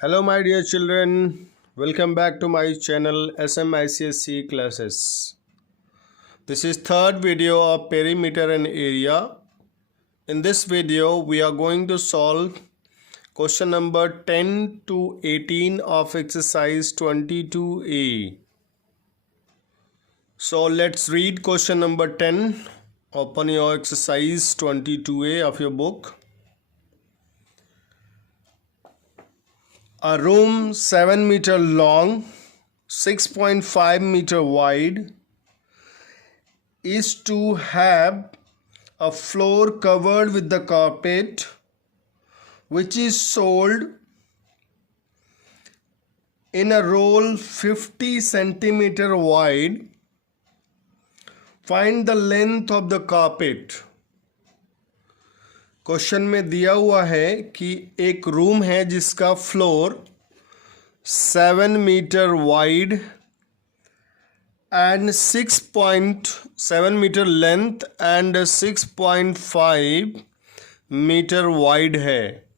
Hello my dear children, welcome back to my channel SMICSE classes. This is third video of perimeter and area. In this video we are going to solve question number 10 to 18 of exercise 22A. So let's read question number 10. Open your exercise 22A of your book. A room 7 meter long, 6.5 meter wide is to have a floor covered with the carpet which is sold in a roll 50 centimeter wide. Find the length of the carpet. Question में दिया हुआ है कि एक room है जिसका floor 7 metre wide and 6.7 metre length and 6.5 metre wide है.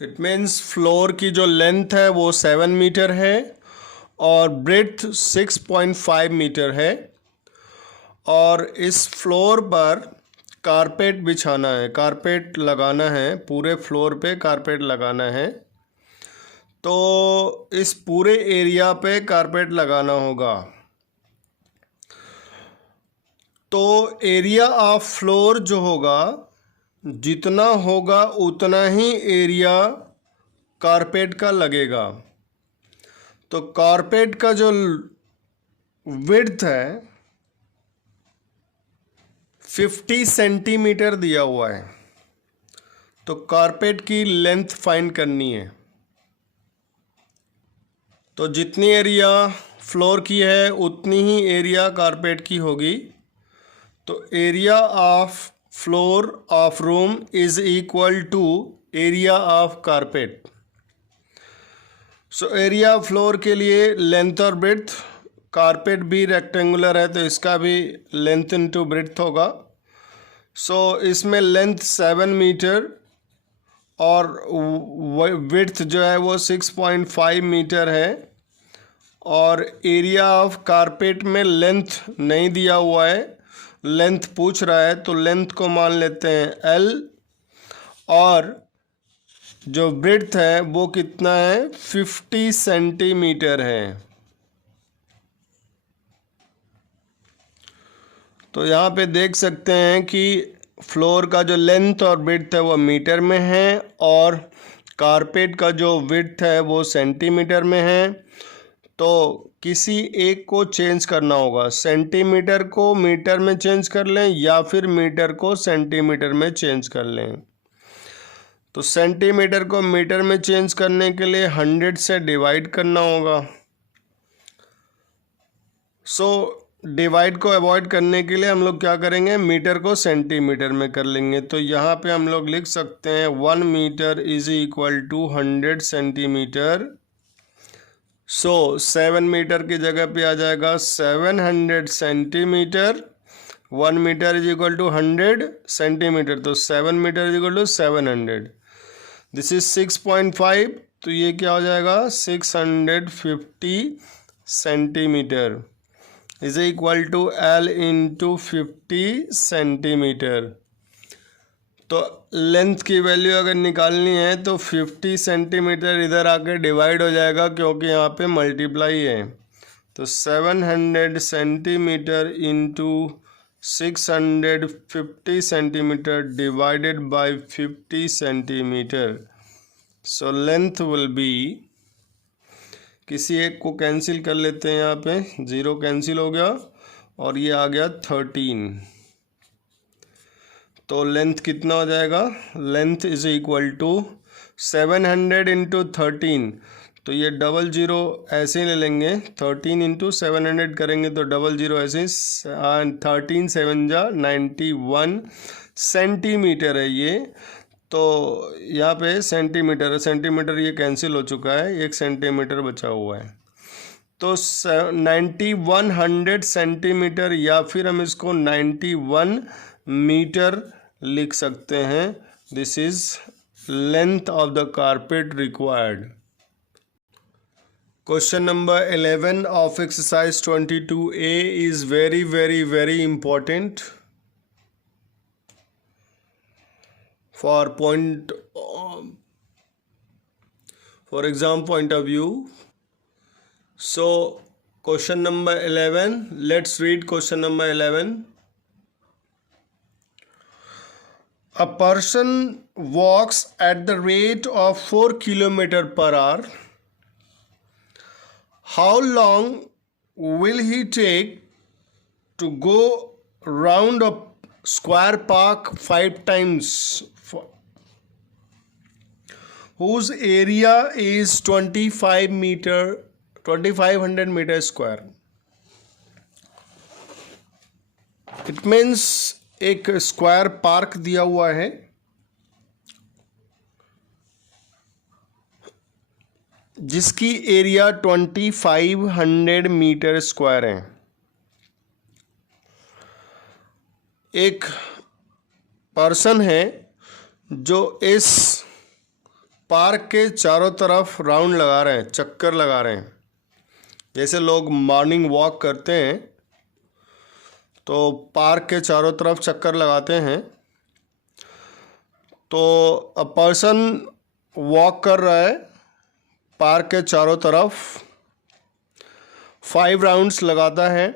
It means floor की जो लेंथ है वो 7 मीटर है और ब्रेड्थ 6.5 मीटर है और इस फ्लोर पर कारपेट बिछाना है, कारपेट लगाना है, पूरे फ्लोर पे कारपेट लगाना है. तो इस पूरे एरिया पे कारपेट लगाना होगा. तो एरिया ऑफ फ्लोर जो होगा, जितना होगा उतना ही एरिया कारपेट का लगेगा. तो कारपेट का जो विड्थ है 50 सेंटीमीटर दिया हुआ है. तो कारपेट की लेंथ फाइंड करनी है. तो जितनी एरिया फ्लोर की है उतनी ही एरिया कारपेट की होगी. तो area of floor of room is equal to area of carpet. So area floor के लिए लेंथ और ब्रेड्थ, कारपेट भी रेक्टेंगुलर है तो इसका भी लेंथ इनटू ब्रेड्थ होगा. सो इसमें लेंथ 7 मीटर और विड्थ जो है वो 6.5 मीटर है और एरिया ऑफ कारपेट में लेंथ नहीं दिया हुआ है, लेंथ पूछ रहा है तो लेंथ को मान लेते हैं L और जो ब्रेड्थ है वो कितना है 50 सेंटीमीटर है. तो यहाँ पे देख सकते हैं कि फ्लोर का जो लेंथ और विड्थ है वो मीटर में है और कारपेट का जो विड्थ है वो सेंटीमीटर में है. तो किसी एक को चेंज करना होगा. सेंटीमीटर को मीटर में चेंज कर लें या फिर मीटर को सेंटीमीटर में चेंज कर लें. तो सेंटीमीटर को मीटर में चेंज करने के लिए 100 से डिवाइड करना होगा. सो डिवाइड को अवॉइड करने के लिए हम लोग क्या करेंगे, मीटर को सेंटीमीटर में कर लेंगे. तो यहाँ पे हम लोग लिख सकते हैं 1 metre is equal to 100 centimetre. So 7 metre की जगह पे आ जाएगा 700 centimetre. 1 metre is equal to 100 centimetre. तो 7 metre is equal to 700. This is 6.5. तो ये क्या हो जाएगा 650 centimetre is equal to L into 50 centimetre. तो लेंथ की वैल्यू अगर निकालनी है तो 50 सेंटीमीटर इधर आके डिवाइड हो जाएगा क्योंकि यहाँ पे मल्टीप्लाई है. तो 700 centimetre into 650 centimetre divided by 50 centimetre. So length will B, किसी एक को कैंसिल कर लेते हैं, यहाँ पे 0 कैंसिल हो गया और ये आ गया 13. तो लेंथ कितना हो जाएगा, length is equal to 700 into 13. तो ये 00 ऐसे ही ले लेंगे, 13 इंटू 700 करेंगे तो 00 ऐसे ही 13 7 जा 91 सेंटीमीटर है ये. तो यहाँ पे सेंटीमीटर है, सेंटीमीटर ये कैंसिल हो चुका है, 1 सेंटीमीटर बचा हुआ है. तो 9100 सेंटीमीटर या फिर हम इसको 91 मीटर लिख सकते हैं. This is length of the carpet required. Question number 11 of exercise 22A is very important for exam point of view. So question number 11, let's read question number 11. A person walks at the rate of 4 km per hour. How long will he take to go round a square park 5 times, whose area is 2500 meter square? It means एक square park दिया हुआ है, जिसकी area 2500 metre square है. एक person है जो इस पार्क के चारों तरफ राउंड लगा रहे हैं, चक्कर लगा रहे हैं. जैसे लोग मॉर्निंग वॉक करते हैं तो पार्क के चारों तरफ चक्कर लगाते हैं. तो अ पर्सन वॉक कर रहा है पार्क के चारों तरफ, 5 राउंड्स लगाता है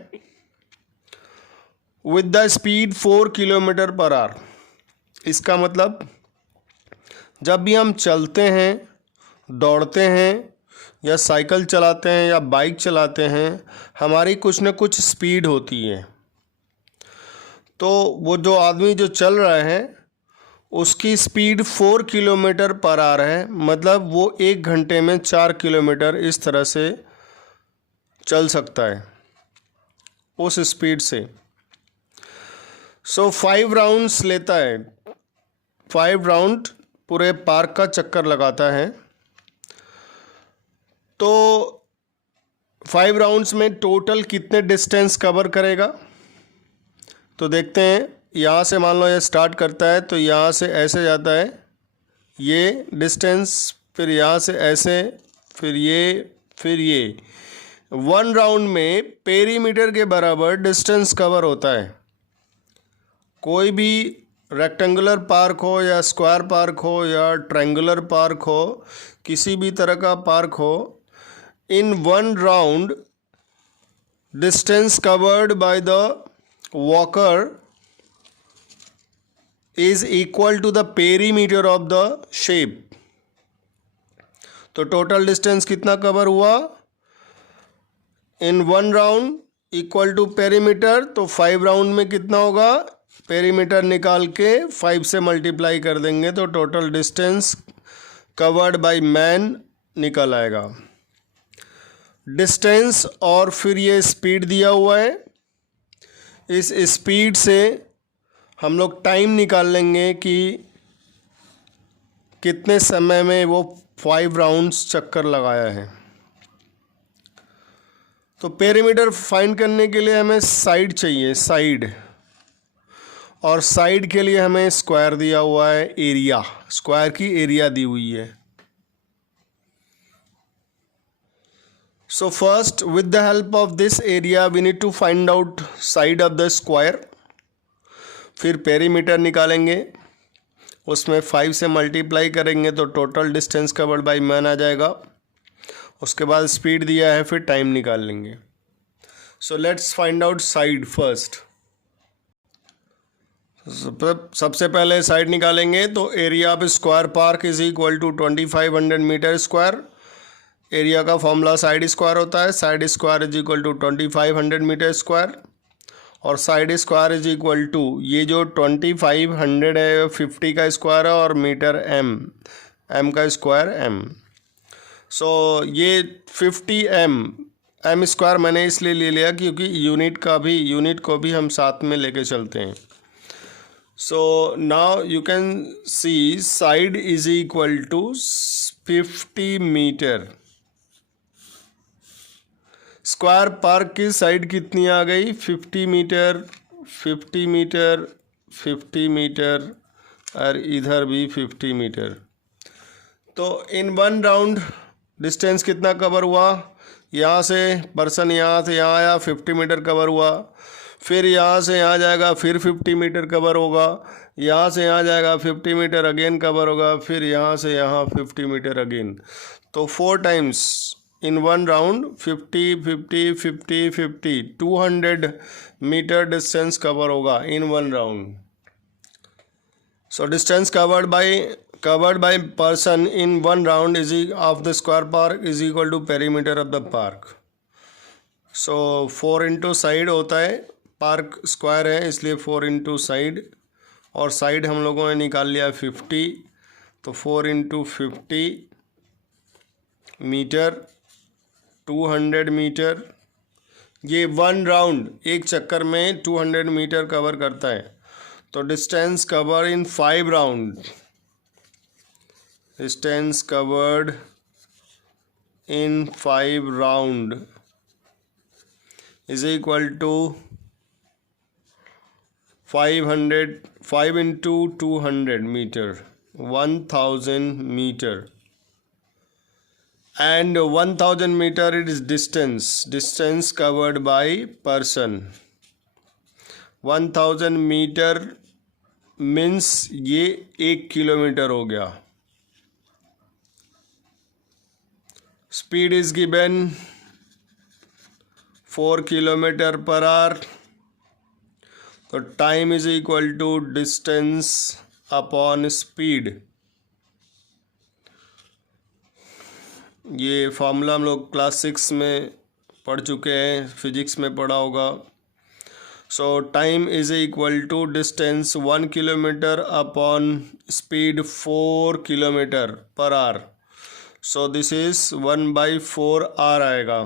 with the speed 4 kilometre per our. इसका मतलब जब भी हम चलते हैं, दौड़ते हैं या साइकिल चलाते हैं या बाइक चलाते हैं, हमारी कुछ न कुछ स्पीड होती है. तो वो जो आदमी जो चल रहा है उसकी स्पीड 4 किलोमीटर पर आवर है. मतलब वो 1 घंटे में 4 किलोमीटर इस तरह से चल सकता है उस स्पीड से. सो 5 राउंड्स लेता है, 5 राउंड पूरे पार्क का चक्कर लगाता है. तो 5 राउंड्स में टोटल कितने डिस्टेंस कवर करेगा? तो देखते हैं. यहाँ से मान लो ये स्टार्ट करता है तो यहाँ से ऐसे जाता है ये डिस्टेंस, फिर यहाँ से ऐसे, फिर ये 1 राउंड में पेरीमीटर के बराबर डिस्टेंस कवर होता है. कोई भी रेक्टेंगुलर पार्क हो या स्क्वायर पार्क हो या ट्रायंगुलर पार्क हो, किसी भी तरह का पार्क हो, इन 1 round distance covered by the walker is equal to the perimeter of the shape. तो टोटल डिस्टेंस कितना कवर हुआ इन 1 राउंड इक्वल टू पेरीमीटर. तो 5 राउंड में कितना होगा? पेरीमीटर निकाल के 5 से मल्टीप्लाई कर देंगे तो total distance covered by man निकल आएगा. डिस्टेंस और फिर ये स्पीड दिया हुआ है. इस स्पीड से हम लोग टाइम निकाल लेंगे कि कितने समय में वो 5 राउंड्स चक्कर लगाया है. तो पेरीमीटर फाइंड करने के लिए हमें साइड चाहिए, साइड, और साइड के लिए हमें स्क्वायर दिया हुआ है, एरिया, स्क्वायर की एरिया दी हुई है. So first with the help of this area we need to find out side of the square. फिर पेरीमीटर निकालेंगे, उसमें 5 से मल्टीप्लाई करेंगे तो total distance covered by man आ जाएगा. उसके बाद स्पीड दिया है, फिर टाइम निकाल लेंगे. So let's find out side first. सबसे पहले साइड निकालेंगे तो area of square park is equal to 2500 metre square. Area का फॉर्मूला साइड स्क्वायर होता है. Side square is equal to 2500 metre square और side square is equal to, ये जो 2500 है 50 का स्क्वायर है और मीटर एम का स्क्वायर एम. सो ये 50 एम स्क्वायर मैंने इसलिए ले लिया क्योंकि यूनिट को भी हम साथ में लेके चलते हैं. So now you can see side is equal to 50 metre. Square park की साइड कितनी आ गई? 50 मीटर, 50 मीटर, 50 मीटर और इधर भी 50 मीटर. तो इन 1 राउंड डिस्टेंस कितना कवर हुआ, यहाँ से पर्सन यहाँ से यहाँ आया 50 मीटर कवर हुआ, फिर यहाँ से यहाँ जाएगा फिर 50 मीटर कवर होगा, यहाँ से यहाँ जाएगा 50 मीटर अगेन कवर होगा, फिर यहाँ से यहाँ 50 मीटर अगेन। तो 4 times in 1 round 50 50 50 50 200 metre distance cover होगा in 1 round. So distance covered by person in 1 round of the square park is equal to perimeter of the park. So 4 into side होता है, park square है इसलिए 4 into side, और side हम लोगों ने निकाल लिया 50, तो 4 into 50 मीटर 200 मीटर। ये 1 राउंड एक चक्कर में 200 मीटर कवर करता है। तो distance cover in 5 round, distance covered in 5 round is equal to 5 into 200 metre 1000 metre, and 1000 meter it is distance covered by person। 1000 metre means ये 1 किलोमीटर हो गया। Speed is given 4 kilometre per hour, तो time is equal to distance upon speed. ये formula हम लोग class 6 में पढ़ चुके हैं, फिजिक्स में पढ़ा होगा। So time is equal to distance 1 kilometer upon speed 4 kilometer per hour। So this is 1/4 आएगा।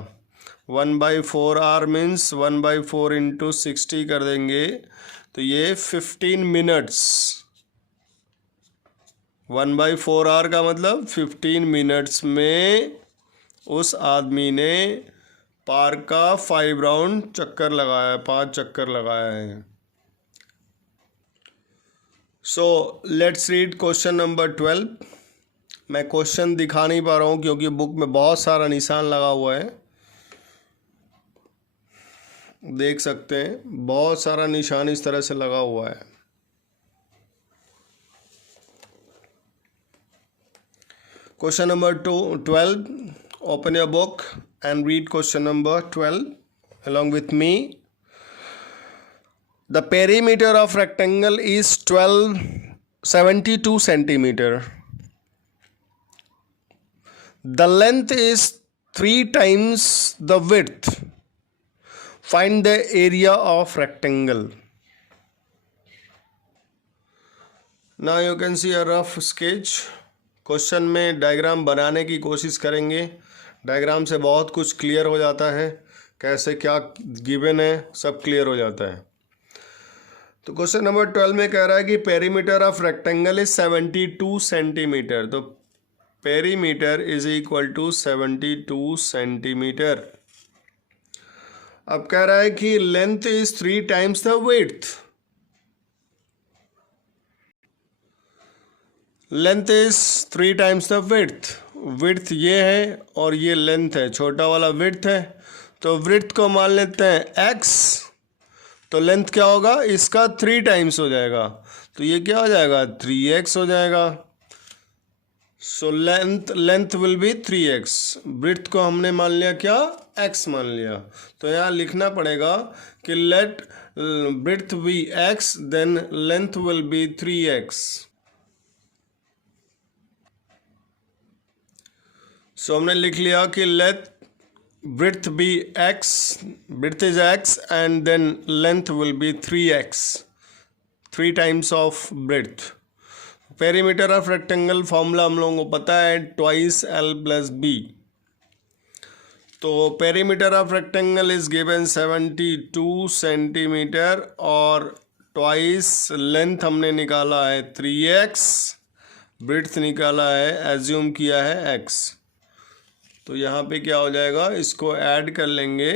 1/4 means 1/4 into 60 कर देंगे तो ये 15 मिनट्स। 1/4 का मतलब 15 मिनट्स में उस आदमी ने पार्क का 5 राउंड चक्कर लगाया है, 5 चक्कर लगाया है। So let's read question number 12। मैं क्वेश्चन दिखा नहीं पा रहा हूँ क्योंकि बुक में बहुत सारा निशान लगा हुआ है, देख सकते हैं बहुत सारा निशान इस तरह से लगा हुआ है। Question number 12, open your book and read question number 12 along with me। The perimeter of rectangle is 72 centimeter. The length is 3 times the width. Find the area of rectangle. Now you can see a rough sketch। Question में diagram बनाने की कोशिश करेंगे, diagram से बहुत कुछ clear हो जाता है, कैसे क्या गिवन है सब क्लियर हो जाता है। तो क्वेश्चन नंबर 12 में कह रहा है कि perimeter of rectangle is 72 centimetre. तो perimeter is equal to 72 centimetre. अब कह रहा है कि length is 3 times the width. Length is 3 times the width. Width ये है और ये लेंथ है, छोटा वाला विड्थ है, तो विड्थ को मान लेते हैं x, तो लेंथ क्या होगा इसका 3 टाइम्स हो जाएगा, तो ये क्या हो जाएगा 3x हो जाएगा। So length will be 3x। Width को हमने मान लिया क्या x मान लिया, तो यहाँ लिखना पड़ेगा कि let width be x then length will be 3x। So हमने लिख लिया कि let width be x, width is x and then length will be 3x, 3 times of width। perimeter of rectangle formula हम लोगों को पता है twice l plus b। तो perimeter of rectangle is given 72 centimetre और twice length हमने निकाला है 3x, width निकाला है, एज्यूम किया है x। तो यहाँ पे क्या हो जाएगा, इसको ऐड कर लेंगे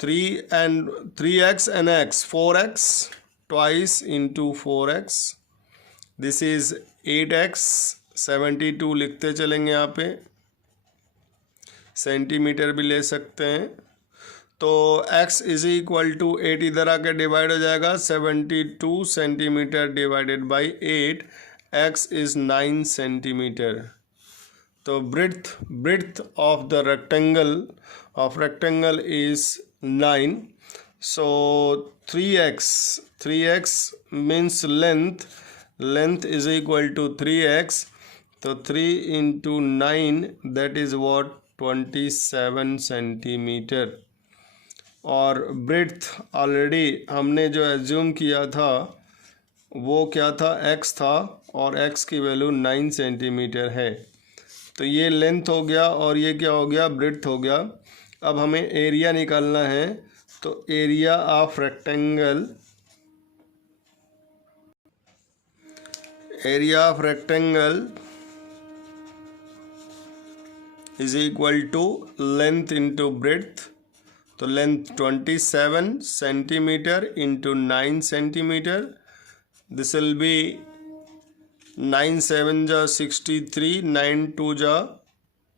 3x and x 4x twice into 4x, this is 8x 72 लिखते चलेंगे, यहाँ पे सेंटीमीटर भी ले सकते हैं। तो x इज इक्वल टू 8 इधर आके डिवाइड हो जाएगा, 72 centimetre divided by 8, x is 9 centimetre. तो breadth of the rectangle is 9। So 3x means length is equal to 3x। तो 3 into 9 that is what 27 centimetre. और ब्रिथ ऑलरेडी हमने जो assume किया था वो क्या था, x था, और x की वैल्यू 9 सेंटीमीटर है। तो ये लेंथ हो गया और ये क्या हो गया, ब्रिथ हो गया। अब हमें एरिया निकालना है। तो area of rectangle is equal to length into breadth. तो length 27 centimetre into 9 centimetre, this will be 9 7 जा 63, 9 2 जा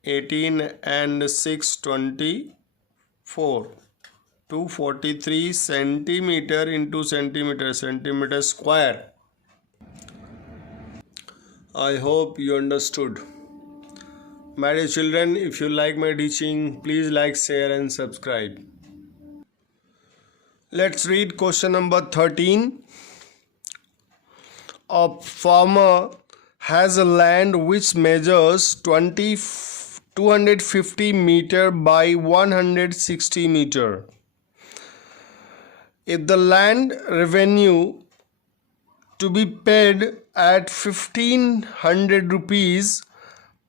18 and 6 24, 243 centimetre into centimetre square. I hope you understood. My dear children, if you like my teaching, please like, share and subscribe. Let's read question number 13. A farmer has a land which measures 250 meter by 160 meter. If the land revenue to be paid at 1500 rupees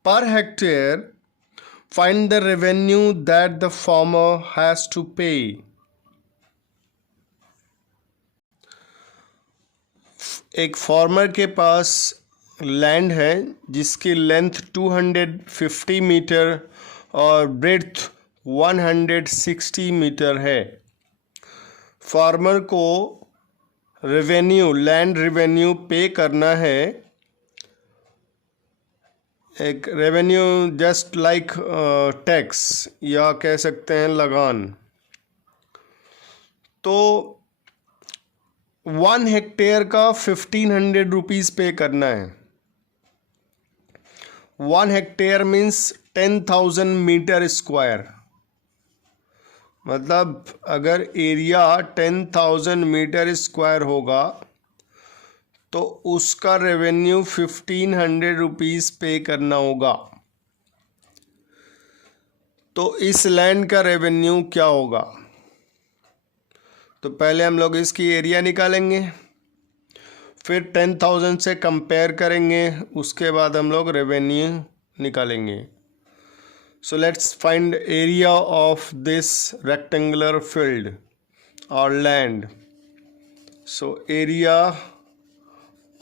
per hectare, find the revenue that the farmer has to pay. एक farmer के पास land है जिसकी length 250 metre और breadth 160 metre है। Farmer को land revenue पे करना है। एक रेवेन्यू जस्ट लाइक टैक्स या कह सकते हैं लगान। तो 1 हेक्टेयर का 1500 रुपीज़ पे करना है। 1 हेक्टेयर मीन्स 10,000 मीटर स्क्वायर। मतलब अगर एरिया 10,000 मीटर स्क्वायर होगा तो उसका रेवेन्यू 1500 रुपीज़ पे करना होगा। तो इस लैंड का रेवेन्यू क्या होगा? तो पहले हम लोग इसकी एरिया निकालेंगे, फिर 10,000 से कंपेयर करेंगे, उसके बाद हम लोग रेवेन्यू निकालेंगे। So let's find area of this rectangular field or land. So area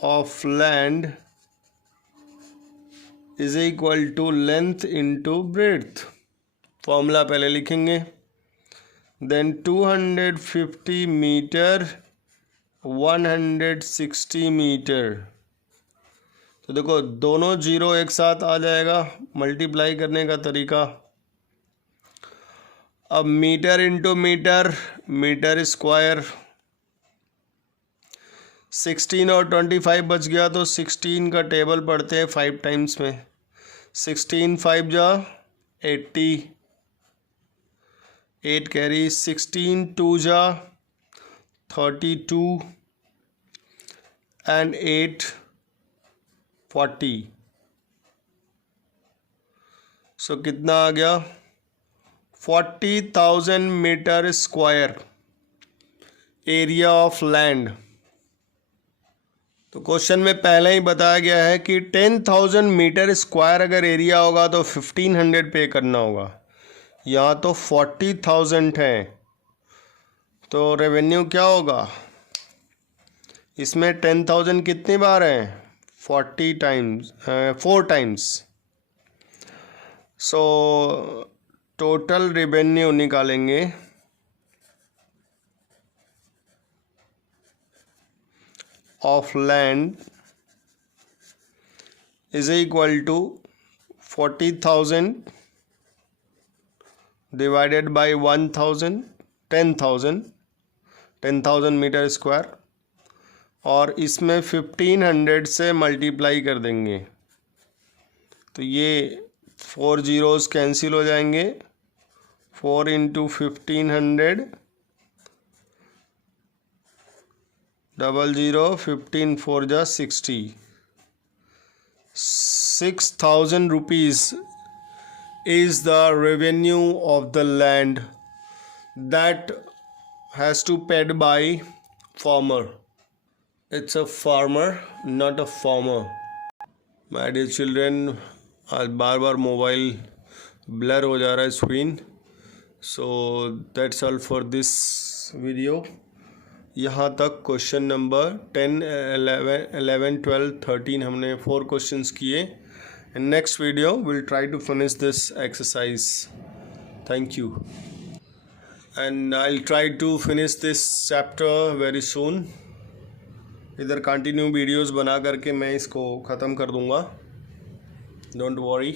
of land is equal to length into breadth. Formula पहले लिखेंगे, then 250 meter 160 मीटर। तो देखो दोनों जीरो एक साथ आ जाएगा, मल्टीप्लाई करने का तरीका। अब मीटर इंटू मीटर स्क्वायर, 16 और 25 बच गया तो 16 का टेबल पढ़ते हैं 5 टाइम्स में। 16 5 जा 80, 8 कैरी, 16 2 जा 32 and 8 40। सो कितना आ गया? 40,000 metre square area of land. तो क्वेश्चन में पहले ही बताया गया है कि 10,000 मीटर स्क्वायर अगर एरिया होगा तो 1500 पे करना होगा। यहाँ तो 40,000 है, तो रेवेन्यू क्या होगा? इसमें 10,000 कितनी बार है? 4 टाइम्स। सो टोटल रेवेन्यू निकालेंगे of land is equal to 40,000 divided by 1,000, 10,000 metre square, और इसमें 1500 से मल्टीप्लाई कर देंगे तो ये 4 जीरोस कैंसिल हो जाएंगे। 4 इंटू 1500, 00, 15 4 जा 60, 6,000 rupees is the revenue of the land that has to paid by farmer. It's a farmer, not a farmer. My dear children, आज बार बार मोबाइल ब्लर हो जा रहा है screen. So that's all for this video. यहाँ तक question number 10, 11, 12, 13 हमने 4 questions किए। In next video will try to finish this exercise. Thank you and I will try to finish this chapter very soon. इधर continue videos बना करके मैं इसको ख़त्म कर दूँगा। Don't worry.